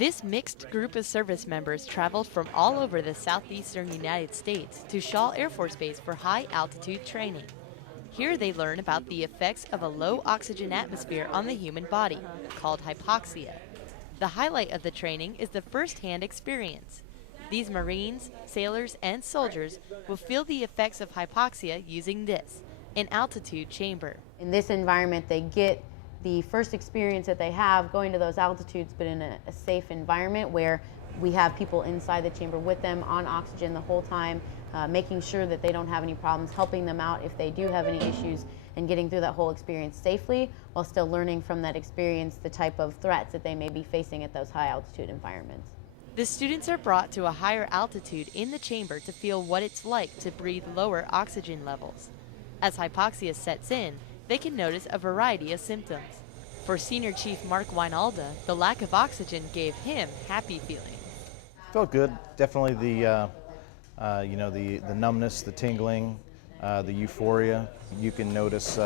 This mixed group of service members traveled from all over the southeastern United States to Shaw Air Force Base for high-altitude training. Here they learn about the effects of a low oxygen atmosphere on the human body, called hypoxia. The highlight of the training is the first-hand experience. These Marines, sailors, and soldiers will feel the effects of hypoxia using this, an altitude chamber. In this environment, they get the first experience that they have going to those altitudes, but in a safe environment where we have people inside the chamber with them on oxygen the whole time, making sure that they don't have any problems, helping them out if they do have any issues, and getting through that whole experience safely while still learning from that experience the type of threats that they may be facing at those high altitude environments. The students are brought to a higher altitude in the chamber to feel what it's like to breathe lower oxygen levels. As hypoxia sets in, they can notice a variety of symptoms. For Senior Chief Mark Weinalda, the lack of oxygen gave him happy feelings. Felt good. Definitely the numbness, the tingling, the euphoria. You can notice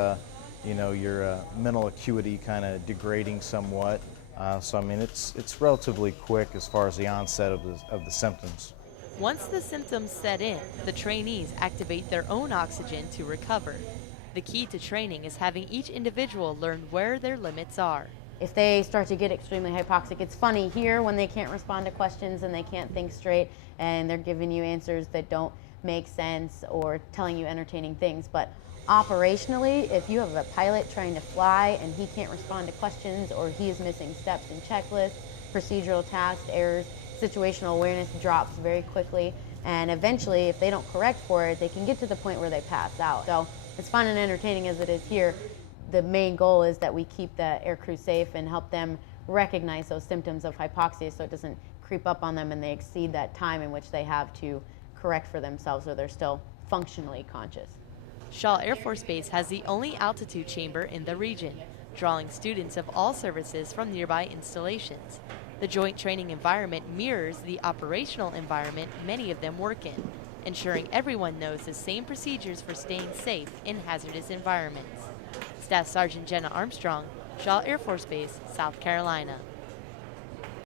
your mental acuity kind of degrading somewhat. So I mean, it's relatively quick as far as the onset of the symptoms. Once the symptoms set in, the trainees activate their own oxygen to recover. The key to training is having each individual learn where their limits are. If they start to get extremely hypoxic, it's funny here when they can't respond to questions and they can't think straight and they're giving you answers that don't make sense or telling you entertaining things. But operationally, if you have a pilot trying to fly and he can't respond to questions or he is missing steps in checklists, procedural tasks, errors, situational awareness drops very quickly. And eventually, if they don't correct for it, they can get to the point where they pass out. So as fun and entertaining as it is here, the main goal is that we keep the aircrew safe and help them recognize those symptoms of hypoxia so it doesn't creep up on them and they exceed that time in which they have to correct for themselves or they're still functionally conscious. Shaw Air Force Base has the only altitude chamber in the region, drawing students of all services from nearby installations. The joint training environment mirrors the operational environment many of them work in, ensuring everyone knows the same procedures for staying safe in hazardous environments. Staff Sergeant Jenna Armstrong, Shaw Air Force Base, South Carolina.